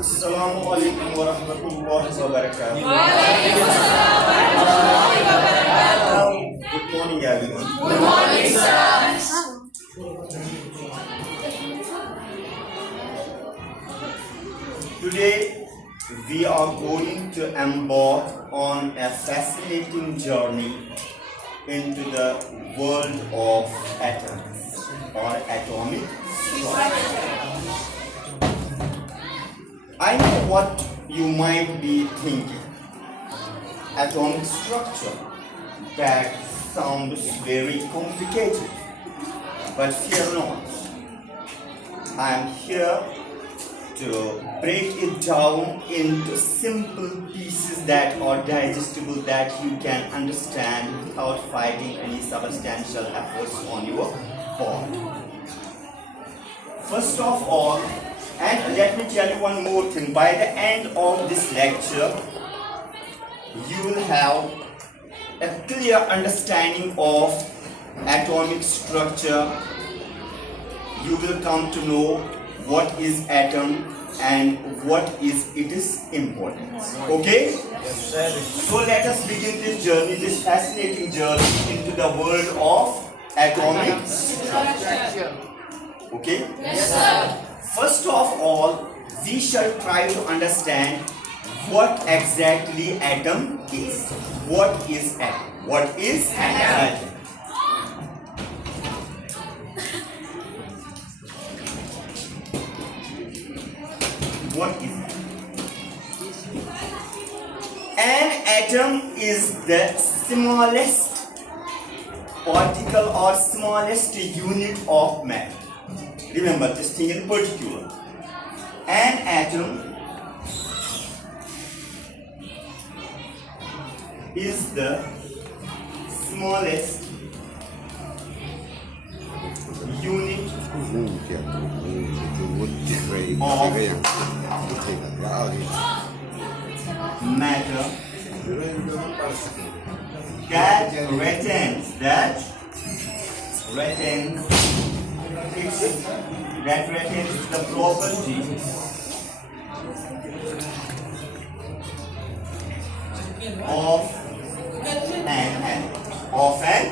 Assalamualaikum warahmatullahi wabarakatuh. Good morning, everyone. Good morning, sir. Today, we are going to embark on a fascinating journey into the world of atoms or atomic structure. I know what you might be thinking. Atomic structure. That sounds very complicated. But fear not. I am here to break it down into simple pieces that are digestible, that you can understand without fighting any substantial efforts on your part. First of all, and let me tell you one more thing, by the end of this lecture, you will have a clear understanding of atomic structure. You will come to know what is atom and what is its importance. Okay? So let us begin this journey, this fascinating journey into the world of atomic structure. Okay? Yes, sir. First of all, we shall try to understand what exactly atom is. What is atom? What is atom? What is it? An atom is the smallest particle or smallest unit of matter. Remember this thing in particular. An atom is the smallest unit matter that retains the property of an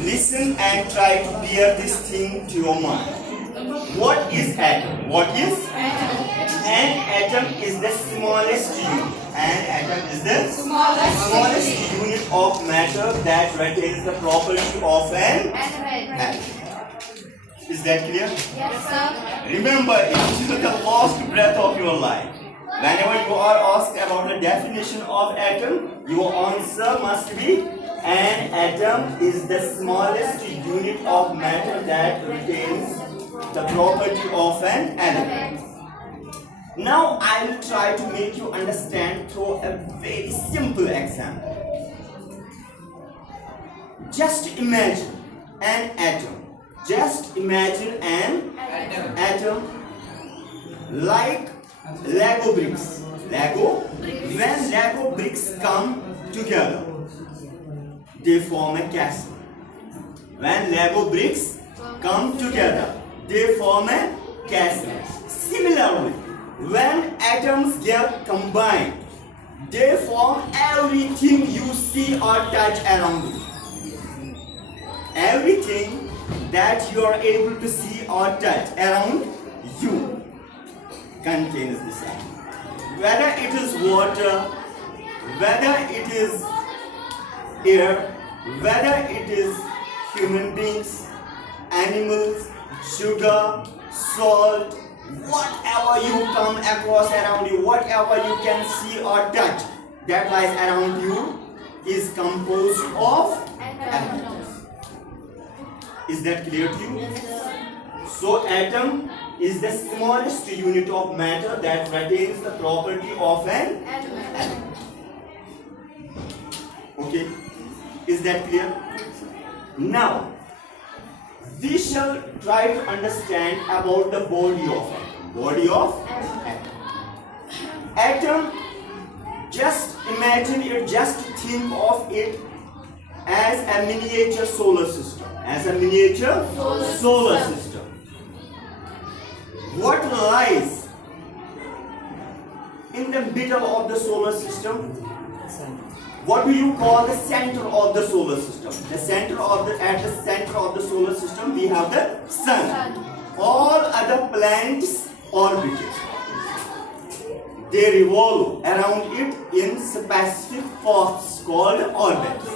listen and try to clear this thing to your mind. What is atom? What is atom? An atom is the smallest unit. An atom is the smallest unit of matter that retains the property of an atom. Is that clear? Yes, sir. Remember, it is the last breath of your life. Whenever you are asked about the definition of atom, your answer must be an atom is the smallest unit of matter that retains the property of an element. Now I will try to make you understand through a very simple example. Just imagine an atom. Just imagine an atom like Lego bricks. When Lego bricks come together, they form a castle. When Lego bricks come together, they form a castle. Similarly, when atoms get combined, they form everything you see or touch around you. Everything that you are able to see or touch around you contains this atom. Whether it is water, whether it is air, whether it is human beings, animals, sugar, salt, whatever you come across around you, whatever you can see or touch that lies around you is composed of atoms. Is that clear to you? So atom is the smallest unit of matter that retains the property of an atom. Okay? Is that clear? Now, we shall try to understand about the body of atom. Body of atom. Atom, just imagine it, just think of it as a miniature solar system. as a miniature solar system. system. What lies in the middle of the solar system? What do you call the center of the solar system? At the center of the solar system we have the sun. All other planets orbit it. They revolve around it in specific paths called orbits.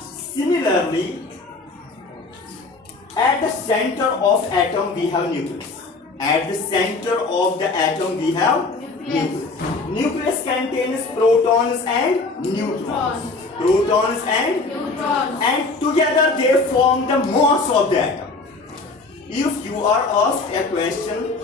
Similarly, at the center of atom we have nucleus. At the center of the atom we have nucleus. Nucleus contains protons and neutrons. Protons and together they form the mass of the atom. If you are asked a question,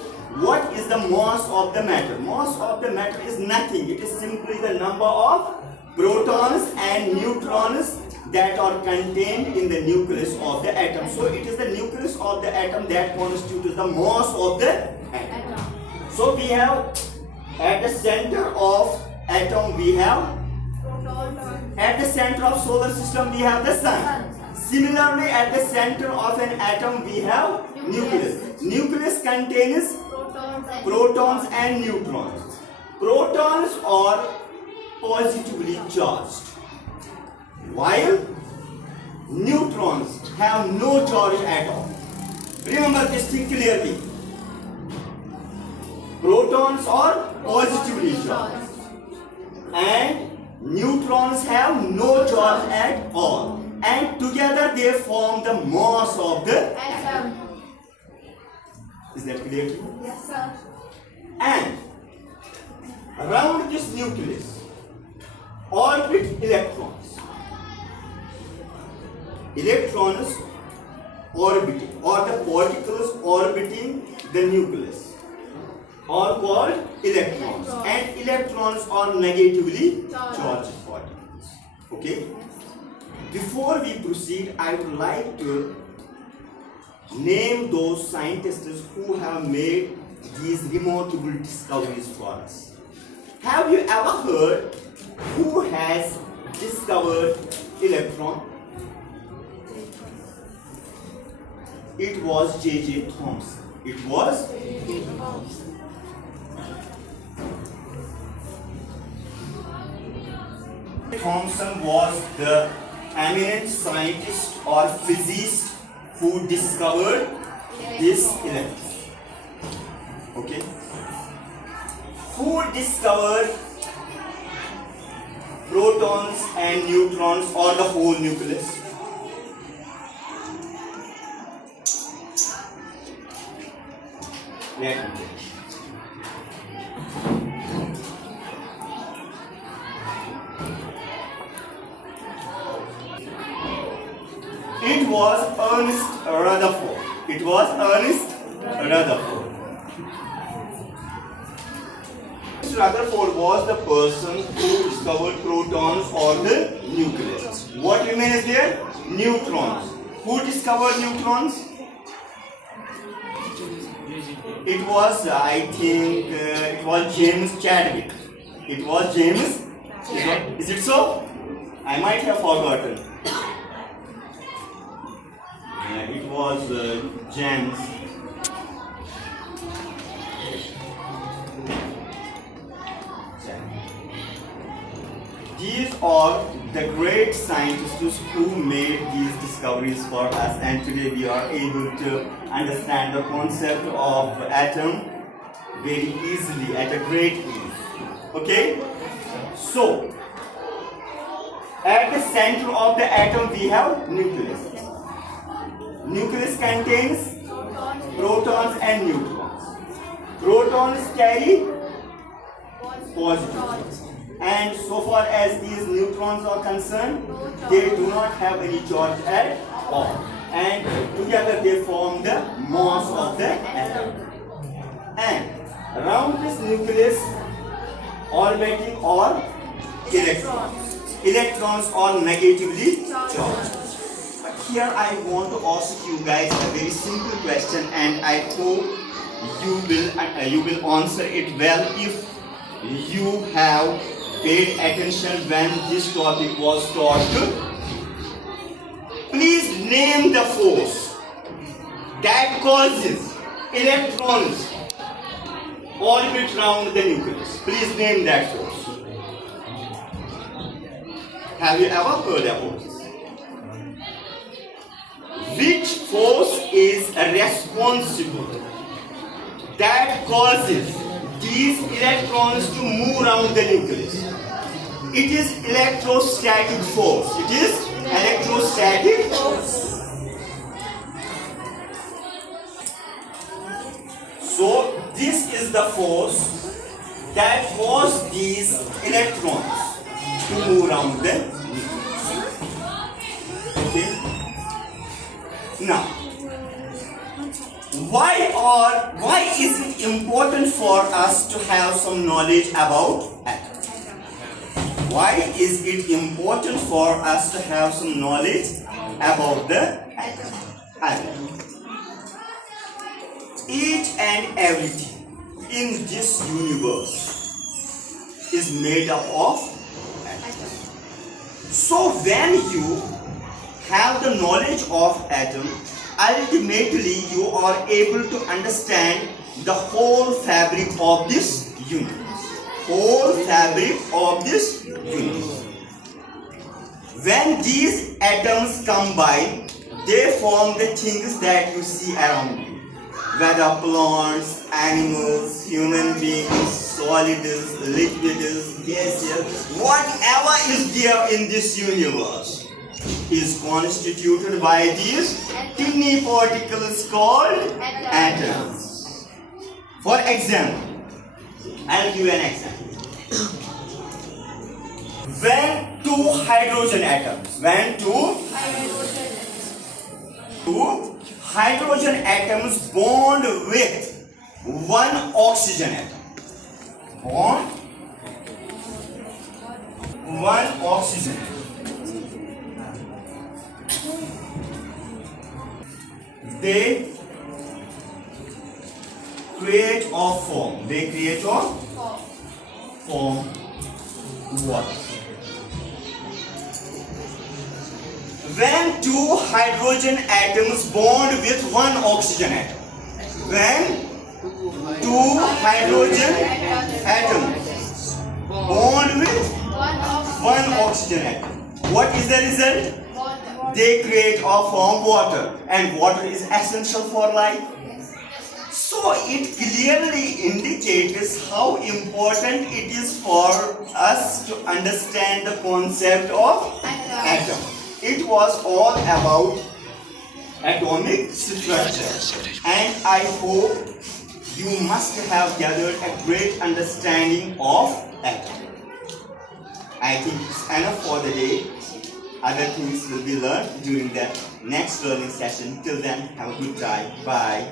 what is the mass of the matter? Mass of the matter is nothing. It is simply the number of protons and neutrons that are contained in the nucleus of the atom. So it is the nucleus of the atom that constitutes the mass of the atom. So we have at the center of atom we have, at the center of solar system we have the sun. Similarly, at the center of an atom we have nucleus. Nucleus contains protons and neutrons. Protons are positively charged, while neutrons have no charge at all. Remember this thing clearly. Protons are positively charged and neutrons have no charge at all, and together they form the mass of the atom. Is that clear to you? Yes, sir. And around this nucleus orbit electrons. Electrons orbiting, or the particles orbiting the nucleus, are called electrons. And electrons are negatively charged particles. Okay? Before we proceed, I would like to name those scientists who have made these remarkable discoveries for us. Have you ever heard who has discovered electron? It was J.J. Thomson. It was Thomson was the eminent scientist or physicist who discovered this electron. Okay? Who discovered protons and neutrons or the whole nucleus? Let me tell you. It was Ernest Rutherford. It was Ernest Rutherford. Ernest Rutherford was the person who discovered protons or the nucleus. What remains there? Neutrons. Who discovered neutrons? It was, I think, it was James Chadwick. It was James. Is it so? I might have forgotten. It was James. These are the great scientists who made these discoveries for us, and today we are able to understand the concept of atom very easily, at a great ease. Okay? So, at the center of the atom we have nucleus. Nucleus contains protons and neutrons. Protons carry positive charge. And so far as these neutrons are concerned, they do not have any charge at all. And together they form the mass of the atom. And around this nucleus orbiting are electrons. Electrons are negatively charged. But here I want to ask you guys a very simple question, and I hope you will answer it well if you have paid attention when this topic was taught. Please name the force that causes electrons orbit round the nucleus. Please name that force. Have you ever heard about this? Which force is responsible that causes these electrons to move around the nucleus? It is electrostatic force. It is electrostatic force. So this is the force that causes these electrons to move around the nucleus. Okay. Now, why is it important for us to have some knowledge about atoms? Why is it important for us to have some knowledge about the atom? Each and everything in this universe is made up of atoms. So when you have the knowledge of atom, ultimately you are able to understand the whole fabric of this universe. Whole fabric of this universe. When these atoms combine, they form the things that you see around you. Whether plants, animals, human beings, solids, liquids, gaseous, whatever is there in this universe is constituted by these tiny particles called atoms. For example, I'll give you an example. When two hydrogen atoms bond with one oxygen atom. They create or form what? When two hydrogen atoms bond with one oxygen atom. When two hydrogen atoms bond with one oxygen atom. What is the result? They create or form water, and water is essential for life. So it clearly indicates how important it is for us to understand the concept of atom. It was all about atomic structure, and I hope you must have gathered a great understanding of atom. I think it's enough for the day. Other things will be learned during the next learning session. Till then, have a good time. Bye.